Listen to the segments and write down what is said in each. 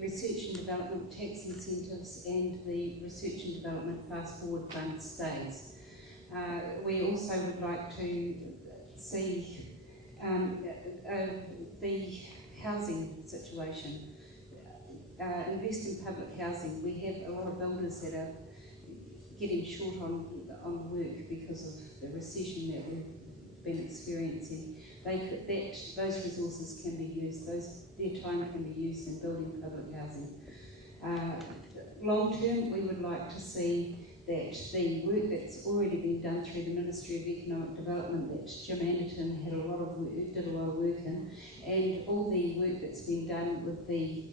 Research and development tax incentives and the research and development fast forward fund stays. We also would like to see the housing situation. Invest in public housing. We have a lot of builders that are getting short on work because of the recession that we've been experiencing. Those resources can be used, their time can be used in building public housing. Long term, we would like to see that the work that's already been done through the Ministry of Economic Development, that Jim Anderton did a lot of work in, and all the work that's been done with the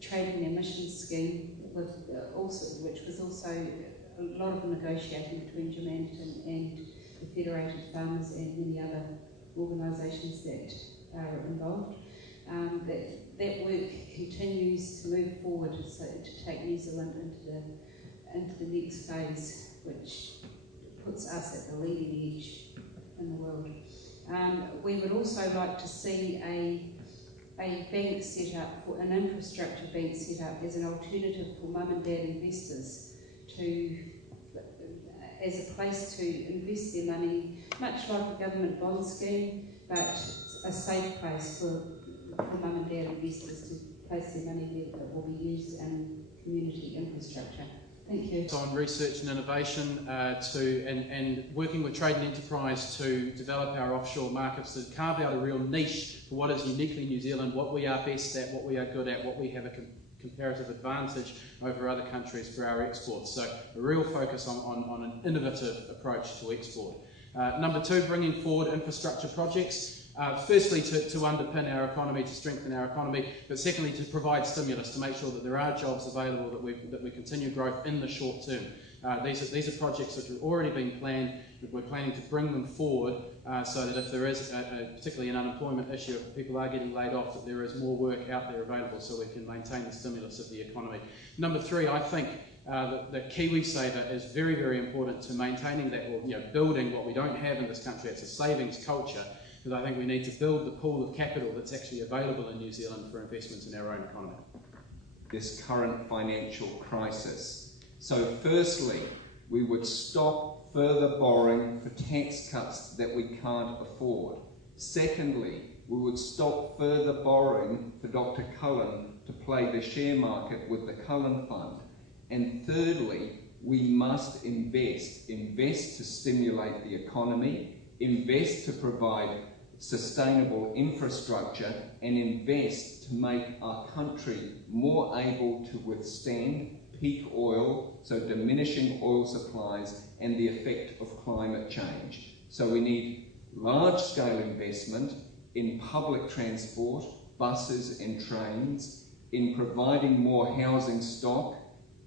trading emissions scheme, which was also a lot of negotiating between Jim Anderton and the Federated Farmers and many other organisations that are involved. That work continues to move forward, so to take New Zealand into the next phase, which puts us at the leading edge in the world. We would also like to see a bank set up, an infrastructure bank set up as an alternative for mum and dad investors as a place to invest their money, much like a government bond scheme, but a safe place for mum and dad investors to place their money there that will be used in community infrastructure. Thank you. On research and innovation and working with trade and enterprise to develop our offshore markets, to carve out a real niche for what is uniquely New Zealand, what we are best at, what we are good at, what we have a comparative advantage over other countries for our exports. So a real focus on an innovative approach to export. Number two, bringing forward infrastructure projects. Firstly, to underpin our economy, to strengthen our economy, but secondly, to provide stimulus, to make sure that there are jobs available, that we continue growth in the short term. These are projects that have already been planned. We're planning to bring them forward so that if there is particularly an unemployment issue, if people are getting laid off, that there is more work out there available so we can maintain the stimulus of the economy. Number three, I think that KiwiSaver is very, very important to maintaining that, or building what we don't have in this country. It's a savings culture, because I think we need to build the pool of capital that's actually available in New Zealand for investments in our own economy. This current financial crisis. So firstly, we would stop further borrowing for tax cuts that we can't afford. Secondly, we would stop further borrowing for Dr. Cullen to play the share market with the Cullen Fund. And thirdly, we must invest to stimulate the economy, invest to provide sustainable infrastructure, and invest to make our country more able to withstand peak oil, so diminishing oil supplies, and the effect of climate change. So we need large-scale investment in public transport, buses and trains, in providing more housing stock,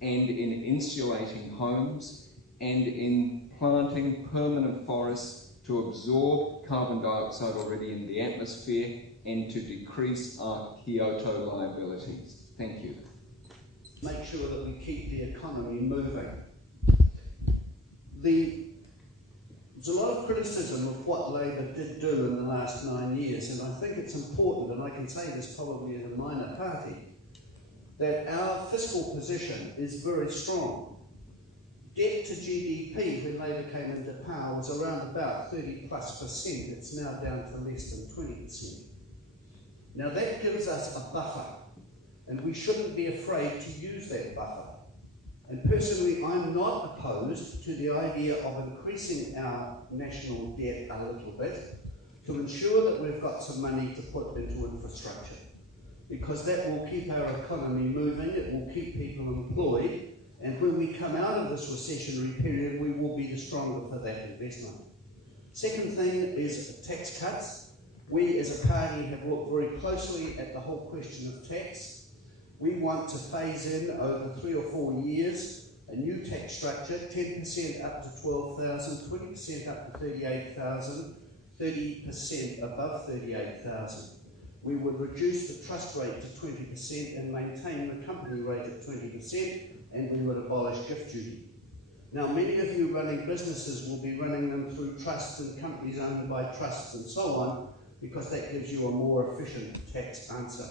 and in insulating homes, and in planting permanent forests to absorb carbon dioxide already in the atmosphere and to decrease our Kyoto liabilities. Thank you. Make sure that we keep the economy moving. There's a lot of criticism of what Labour did do in the last 9 years, and I think it's important, and I can say this probably as a minor party, that our fiscal position is very strong. Debt to GDP when Labour came into power was around about 30+%. It's now down to less than 20%. Now that gives us a buffer, and we shouldn't be afraid to use that buffer. And personally, I'm not opposed to the idea of increasing our national debt a little bit to ensure that we've got some money to put into infrastructure, because that will keep our economy moving, it will keep people employed, and when we come out of this recessionary period, we will be the stronger for that investment. Second thing is tax cuts. We as a party have looked very closely at the whole question of tax. We want to phase in over 3 or 4 years a new tax structure, 10% up to 12,000, 20% up to 38,000, 30% above 38,000. We would reduce the trust rate to 20% and maintain the company rate at 20%, and we would abolish gift duty. Now, many of you running businesses will be running them through trusts and companies owned by trusts and so on, because that gives you a more efficient tax answer.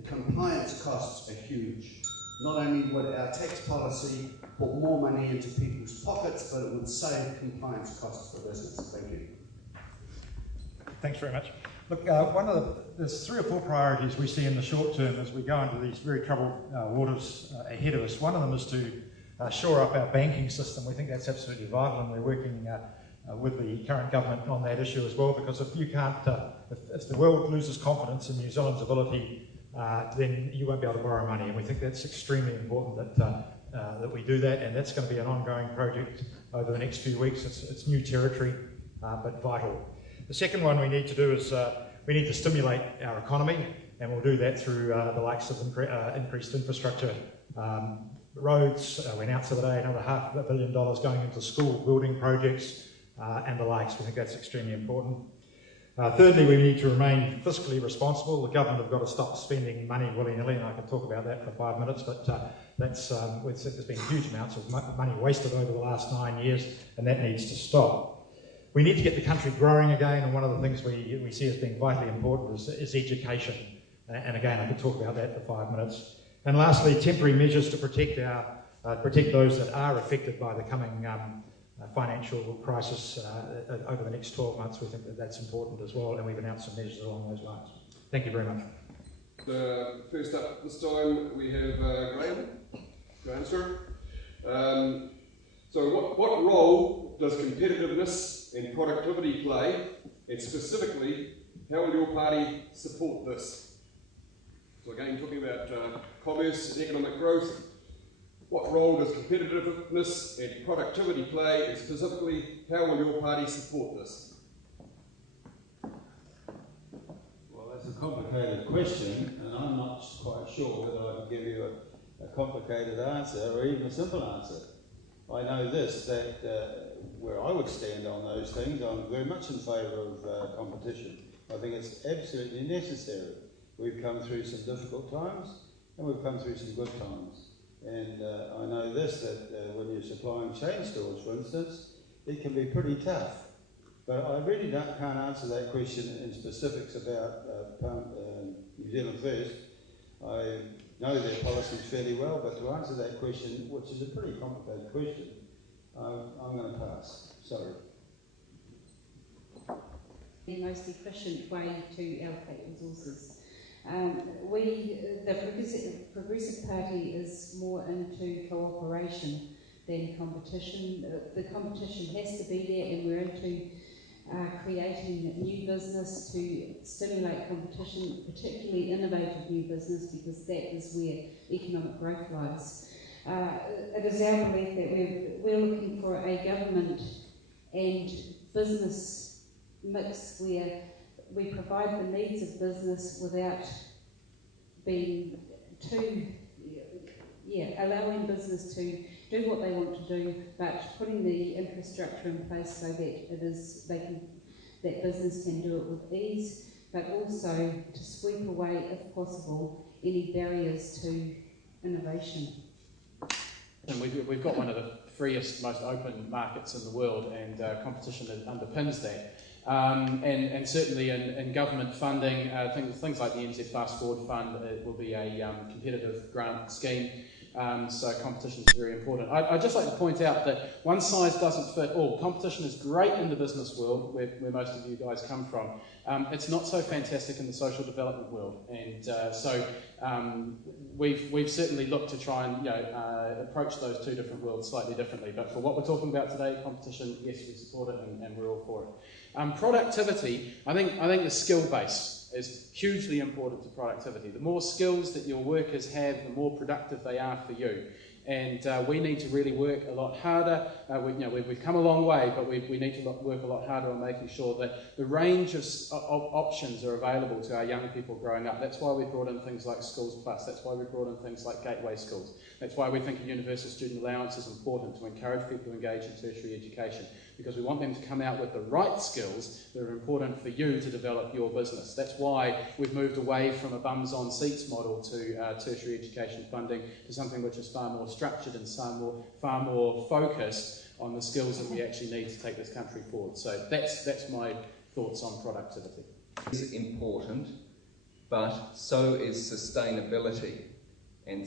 the compliance costs are huge. Not only would our tax policy put more money into people's pockets, but it would save compliance costs for business. Thank you. Thanks very much. Look, there's 3 or 4 priorities we see in the short term as we go into these very troubled waters ahead of us. One of them is to shore up our banking system. We think that's absolutely vital, and we're working with the current government on that issue as well, because if you can't, if the world loses confidence in New Zealand's ability, then you won't be able to borrow money, and we think that's extremely important that we do that, and that's going to be an ongoing project over the next few weeks. It's new territory, but vital. The second one we need to do is we need to stimulate our economy, and we'll do that through the likes of increased infrastructure. Roads, we announced the other day another $500 million going into school building projects and the likes. We think that's extremely important. Thirdly, we need to remain fiscally responsible. The government have got to stop spending money willy-nilly, and I could talk about that for 5 minutes, but there's been huge amounts of money wasted over the last 9 years, and that needs to stop. We need to get the country growing again, and one of the things we see as being vitally important is education. And again, I could talk about that for 5 minutes. And lastly, temporary measures to protect those that are affected by the coming financial crisis over the next 12 months. We think that that's important as well, and we've announced some measures along those lines. Thank you very much. First up this time we have Graham, sir. So what role does competitiveness and productivity play, and specifically, how will your party support this? So again, talking about commerce and economic growth, what role does competitiveness and productivity play, and specifically, how will your party support this? Well, that's a complicated question, and I'm not quite sure whether I can give you a complicated answer or even a simple answer. I know this, that where I would stand on those things, I'm very much in favour of competition. I think it's absolutely necessary. We've come through some difficult times, and we've come through some good times. And I know this, that when you're supplying chain stores, for instance, it can be pretty tough. But I really can't answer that question in specifics about New Zealand First. I know their policies fairly well, but to answer that question, which is a pretty complicated question, I'm going to pass. Sorry. The most efficient way to allocate resources. The Progressive Party is more into cooperation than competition. The competition has to be there, and we're into creating new business to stimulate competition, particularly innovative new business, because that is where economic growth lies. It is our belief that we're looking for a government and business mix where we provide the needs of business without being too, allowing business to do what they want to do, but putting the infrastructure in place so that that business can do it with ease, but also to sweep away, if possible, any barriers to innovation. And we've got one of the freest, most open markets in the world, and competition underpins that. And certainly in government funding, things like the NZ Fast Forward Fund will be a competitive grant scheme. So competition is very important. I'd just like to point out that one size doesn't fit all. Competition is great in the business world, where most of you guys come from. It's not so fantastic in the social development world, and so we've certainly looked to try and approach those two different worlds slightly differently. But for what we're talking about today, competition, yes, we support it, and we're all for it. Productivity, I think the skill base is hugely important to productivity. The more skills that your workers have, the more productive they are for you. And we need to really work a lot harder. We've come a long way, but we need to work a lot harder on making sure that the range of options are available to our young people growing up. That's why we brought in things like Schools Plus. That's why we brought in things like Gateway Schools. That's why we think a universal student allowance is important, to encourage people to engage in tertiary education, because we want them to come out with the right skills that are important for you to develop your business. That's why we've moved away from a bums-on-seats model to tertiary education funding to something which is far more structured and far more focused on the skills that we actually need to take this country forward. So that's my thoughts on productivity. It's important, but so is sustainability. And